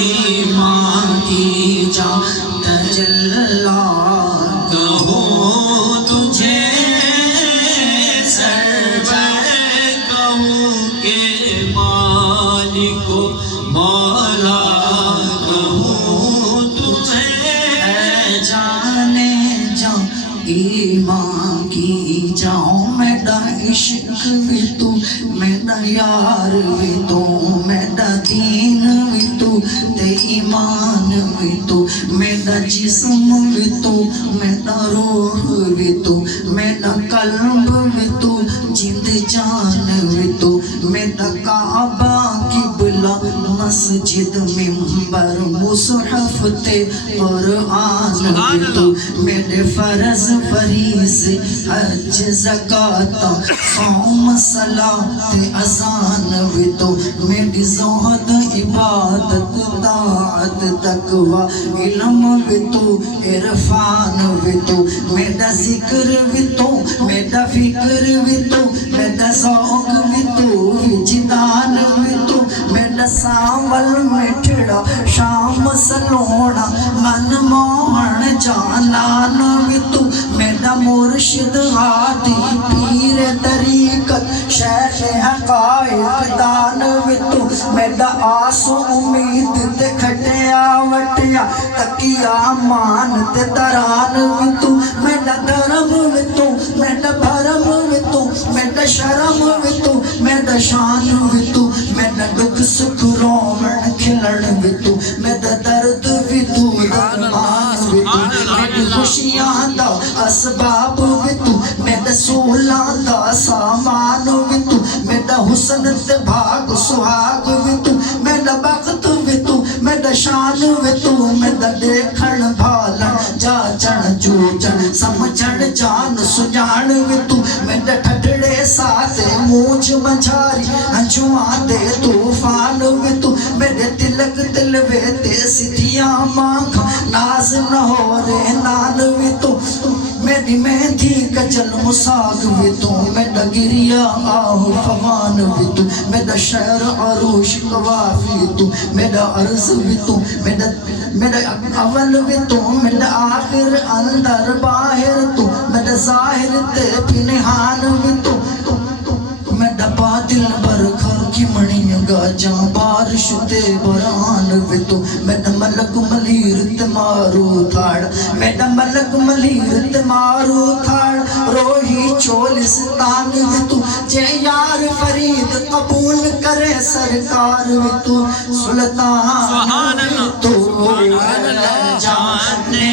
ایمان کی جان تجلا کہوں تجھے سرور کہوں کہ مالک و مولا کہوں تجھے جانے جان ایمان کی جاؤں میرا عشق بھی تو میرا یار بھی تو میرا دین بھی تو تے ایمان بھی تو میرا جسم بھی تو میرا روح بھی تو میرا قلب بھی تو جند جان بھی تو میرا کعبہ قبلہ مسجد منبر مصحف تے قرآن بھی تو میرے فرض فریضے حج زکاة صوم صلاۃ اذان بھی تو میری زہد عبادت طاعت تقوی علم بھی تو عرفان بھی تو میرا ذکر بھی تو میرا فکر بھی تو میرا ذوق بھی تو وجدان بھی تو میرا ساول مٹھڑا شام سلوڑا من موہن جانان بھی تو میرا مرشد ہادی پیر طریقت شیخ حقائق دان بھی تو میرا آسو امید تے کھٹیا وٹیا تکیا مان تے تران بھی تو میرا درم بھی تو میرا بھرم بھی تو میرا شرم بھی تو میرا شان بھی تو میرا دکھ سکھ رومن کھلن بھی تو میرا درد بھی تو درمان بھی تو میری خوشیاں دا اسباب بھی تو میرا سولاں دا سامان بھی تو میرا حسن تے بھاگ سہاگ بھی تو میرا بخت بھی تو میرا شان بھی تو میرا دیکھن بھالن جاچن جوچن سمجھن جان سجان بھی تو میرا ٹھٹڑے ساتھ مونچ مجھاری انجوان دے طوفان بھی تو میرے تلک تلوے تے سدھیاں مانکھا ناز نہ ہو رے نان بھی تو میری مہندی کچل مساگ بھی تو میرا گریا آہ فغان بھی تو میرا شعر عروش قوافی تو میرا عرض بھی تو میرا اول بھی تو میرا آخر اندر باہر تو میرا ظاہر تے پنہان بھی تو میرا باطل برکھا کی منی گا جہاں بارش تے بران بھی تو میرا ملک ملیر تے مارو تھاڑ میرا ملک ملیر تے مارو تھاڑ روحی چولستان بھی تو جے یار فرید قبول کرے سرکار بھی تو سلطان بھی تو جانے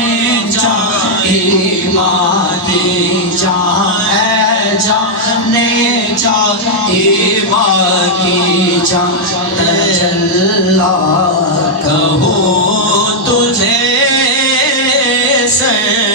جان ایمان کی جان ہے جانے جان ایمان کی جان تجلا کہوں تجھے سر